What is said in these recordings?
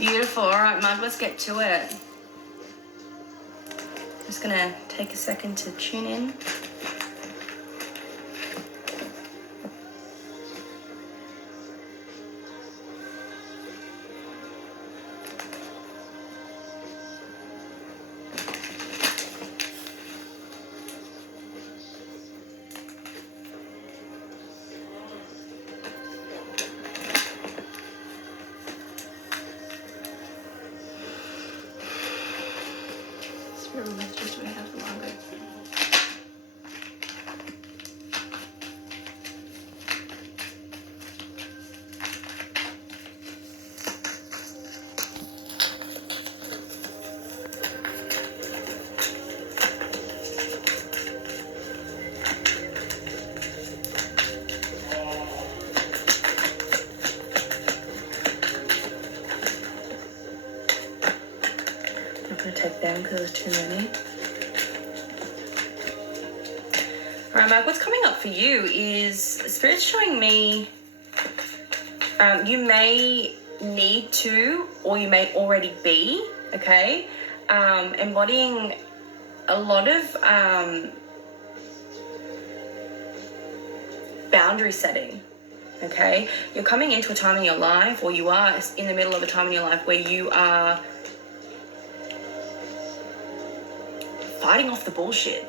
Beautiful. All right, Mug, let's get to it. Just gonna take a second to tune in. Spirit messages do we have for Margaret? I'm gonna take them because there's too many. All right, Mark, what's coming up for you is Spirit's showing me you may need to, or you may already be, okay, embodying a lot of boundary setting, okay? You're coming into a time in your life, or you are in the middle of a time in your life where you are fighting off the bullshit.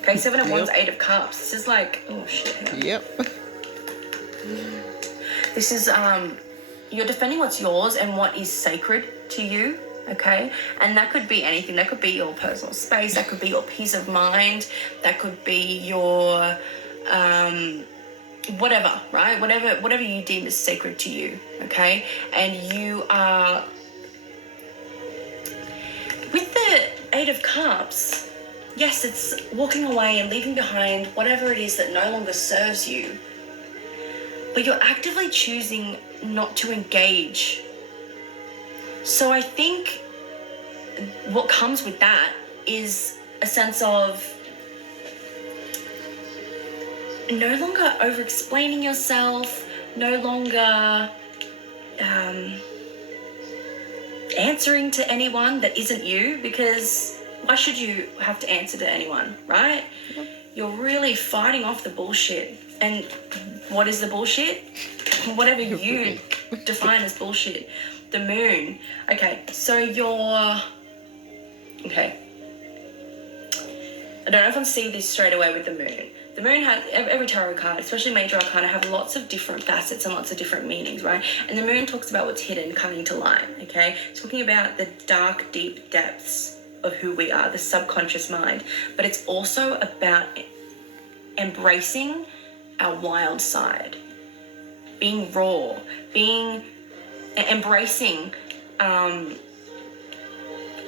Okay, 7 of Wands, 8 of Cups. This is like, oh shit. Hang on. Yep. This is, you're defending what's yours and what is sacred to you, okay? And that could be anything. That could be your personal space. That could be your peace of mind. That could be your, whatever, right? Whatever you deem is sacred to you, okay? And you are, with the 8 of Cups, yes, it's walking away and leaving behind whatever it is that no longer serves you. But you're actively choosing not to engage. So I think what comes with that is a sense of no longer over-explaining yourself, no longer answering to anyone that isn't you, because why should you have to answer to anyone, right? Yep. You're really fighting off the bullshit. And what is the bullshit? Whatever you define as bullshit. The moon. Okay, so you're... Okay. I don't know if I'm seeing this straight away with the moon. The moon has, every tarot card, especially major arcana, have lots of different facets and lots of different meanings, right? And the moon talks about what's hidden coming to light, okay? Talking about the dark, deep depths of who we are, the subconscious mind. But it's also about embracing our wild side, being raw, embracing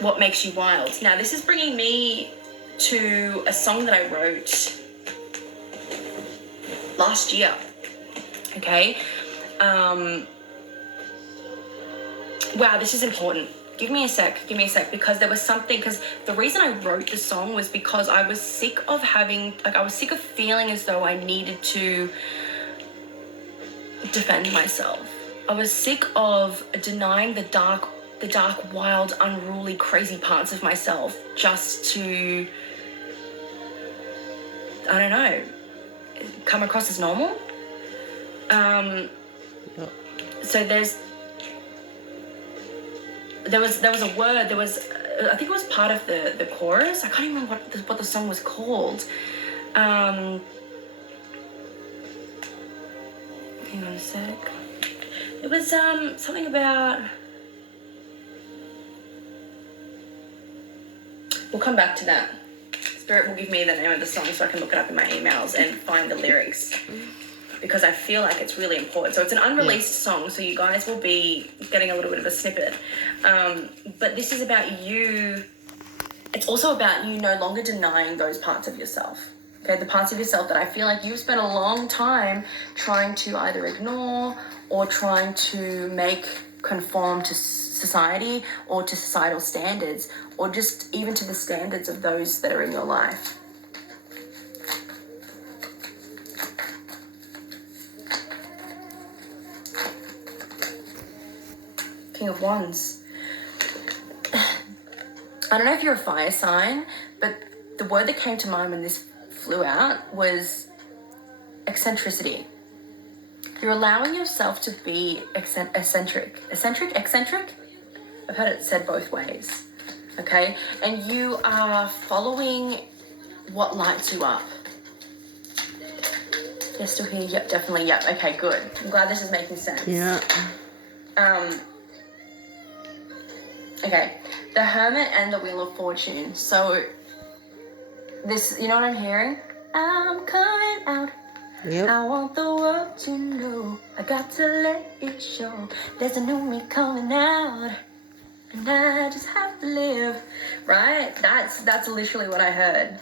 what makes you wild. Now, this is bringing me to a song that I wrote last year, okay? Wow, this is important. Give me a sec, because there was something, because the reason I wrote the song was because I was sick of feeling as though I needed to defend myself. I was sick of denying the dark, wild, unruly, crazy parts of myself just to, I don't know, come across as normal. So there was a word, I think it was part of the chorus. I can't even remember what the song was called. Hang on a sec. It was something about... We'll come back to that. Spirit will give me the name of the song so I can look it up in my emails and find the lyrics, because I feel like it's really important. So it's an unreleased song, so you guys will be getting a little bit of a snippet. But this is about you. It's also about you no longer denying those parts of yourself. Okay, the parts of yourself that I feel like you've spent a long time trying to either ignore or trying to make conform to society or to societal standards, or just even to the standards of those that are in your life. King of Wands. I don't know if you're a fire sign, but the word that came to mind when this flew out was eccentricity. You're allowing yourself to be eccentric. Eccentric? I've heard it said both ways. Okay? And you are following what lights you up. You're still here? Yep, definitely. Yep. Okay, good. I'm glad this is making sense. Yeah. Okay. The Hermit and the Wheel of Fortune. So, this, you know what I'm hearing? I'm coming out. Yep. I want the world to know. I got to let it show. There's a new me coming out. And I just have to live. Right? That's literally what I heard.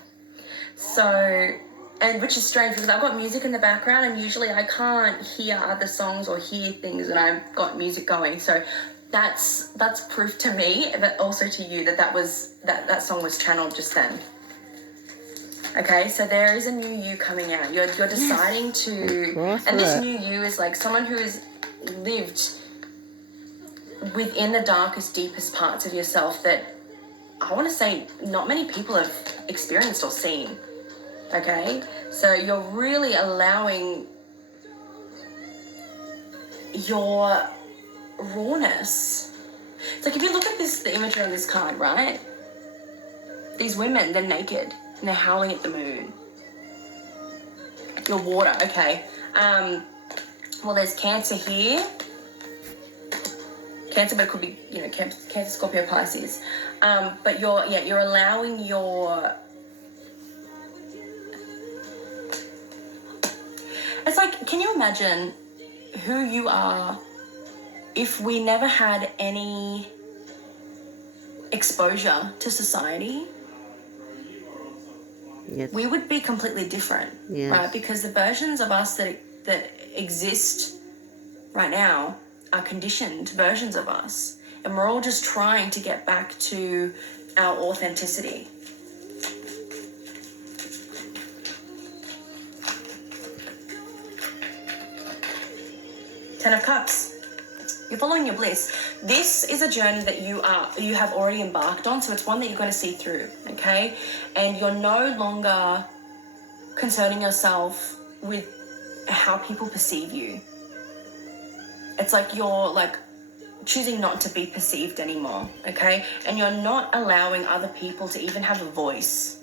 So, and which is strange because I've got music in the background and usually I can't hear other songs or hear things when I've got music going. So that's proof to me, but also to you that song was channeled just then. Okay, so there is a new you coming out. You're deciding to, and this new you is like someone who has lived within the darkest, deepest parts of yourself that I want to say not many people have experienced or seen. Okay, so you're really allowing your rawness. It's like if you look at the imagery on this card, right? These women, they're naked and they're howling at the moon. Your water, okay. Well, there's Cancer here. Cancer, but it could be, Cancer, Scorpio, Pisces. But you're allowing your... It's like, can you imagine who you are if we never had any exposure to society? Yes. We would be completely different, Yes. right? Because the versions of us that exist right now are conditioned versions of us. And we're all just trying to get back to our authenticity. Ten of Cups. You're following your bliss. This is a journey that you have already embarked on, so it's one that you're going to see through, okay? And you're no longer concerning yourself with how people perceive you. It's like you're like choosing not to be perceived anymore, okay? And you're not allowing other people to even have a voice,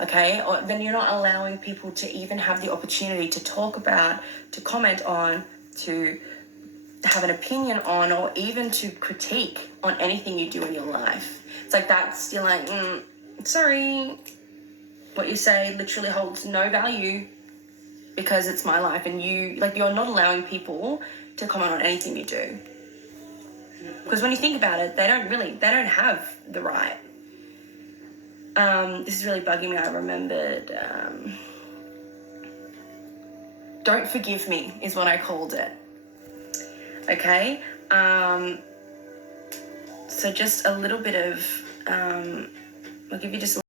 okay? Or then you're not allowing people to even have the opportunity to talk about, to comment on, to have an opinion on, or even to critique on anything you do in your life. It's like that's, you're like, sorry, what you say literally holds no value because it's my life, and you're not allowing people to comment on anything you do. Because when you think about it, they don't have the right. This is really bugging me. I remembered, don't forgive me is what I called it. Okay, so just a little bit of, I'll give you just a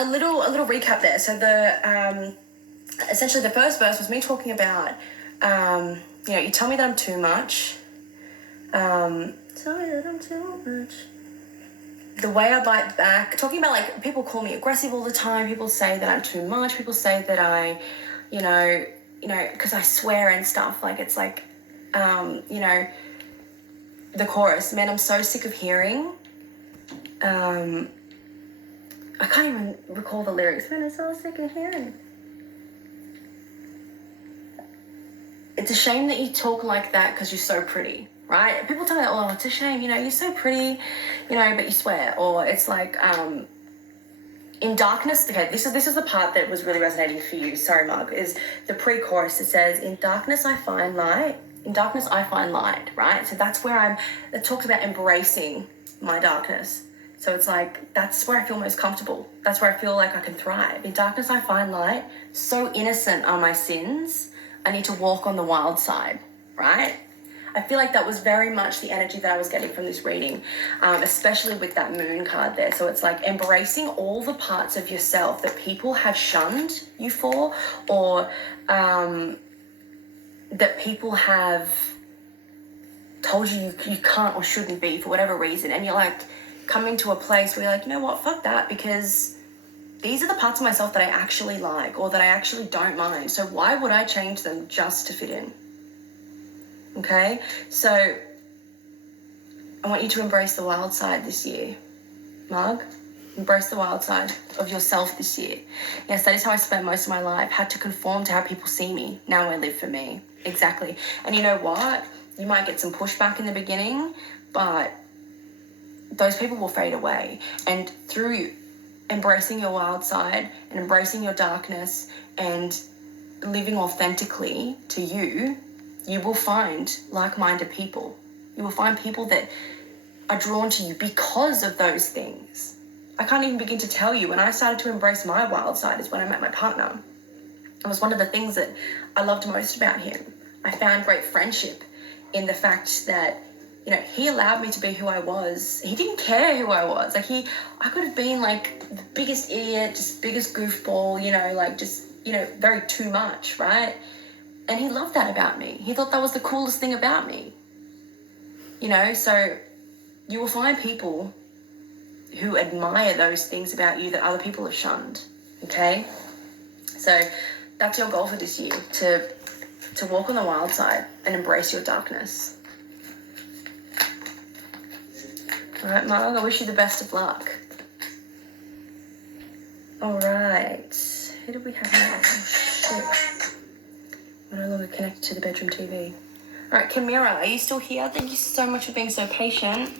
a little recap there. So essentially the first verse was me talking about, you tell me that I'm too much. Tell me that I'm too much. the way I bite back, talking about like people call me aggressive all the time. People say that I'm too much. People say that I, you know, because I swear and stuff. Like it's like, the chorus. Man, I'm so sick of hearing. I can't even recall the lyrics. Man, I'm so sick of hearing. It's a shame that you talk like that because you're so pretty. Right? People tell me, oh, it's a shame, you're so pretty, but you swear. Or it's like, in darkness, okay, this is the part that was really resonating for you, sorry, Marg, is the pre-chorus. It says, in darkness I find light, right? So that's where it talks about embracing my darkness. So it's like, that's where I feel most comfortable. That's where I feel like I can thrive. In darkness I find light, so innocent are my sins, I need to walk on the wild side, right? I feel like that was very much the energy that I was getting from this reading, especially with that moon card there. So it's like embracing all the parts of yourself that people have shunned you for, or that people have told you can't or shouldn't be for whatever reason. And you're like coming to a place where you're like, you know what, fuck that, because these are the parts of myself that I actually like or that I actually don't mind. So why would I change them just to fit in? Okay, so I want you to embrace the wild side this year, Marg. Embrace the wild side of yourself this year. Yes, that is how I spent most of my life. Had to conform to how people see me. Now I live for me. Exactly. And you know what? You might get some pushback in the beginning, but those people will fade away. And through embracing your wild side and embracing your darkness and living authentically to you, you will find like-minded people. You will find people that are drawn to you because of those things. I can't even begin to tell you, when I started to embrace my wild side is when I met my partner. It was one of the things that I loved most about him. I found great friendship in the fact that, he allowed me to be who I was. He didn't care who I was. Like I could have been like the biggest idiot, just biggest goofball, very too much, right? And he loved that about me. He thought that was the coolest thing about me. So you will find people who admire those things about you that other people have shunned, okay? So that's your goal for this year, to walk on the wild side and embrace your darkness. All right, Marg, I wish you the best of luck. All right, who do we have now? Oh, shit. I'm no longer connected to the bedroom TV. All right, Camira, are you still here? Thank you so much for being so patient.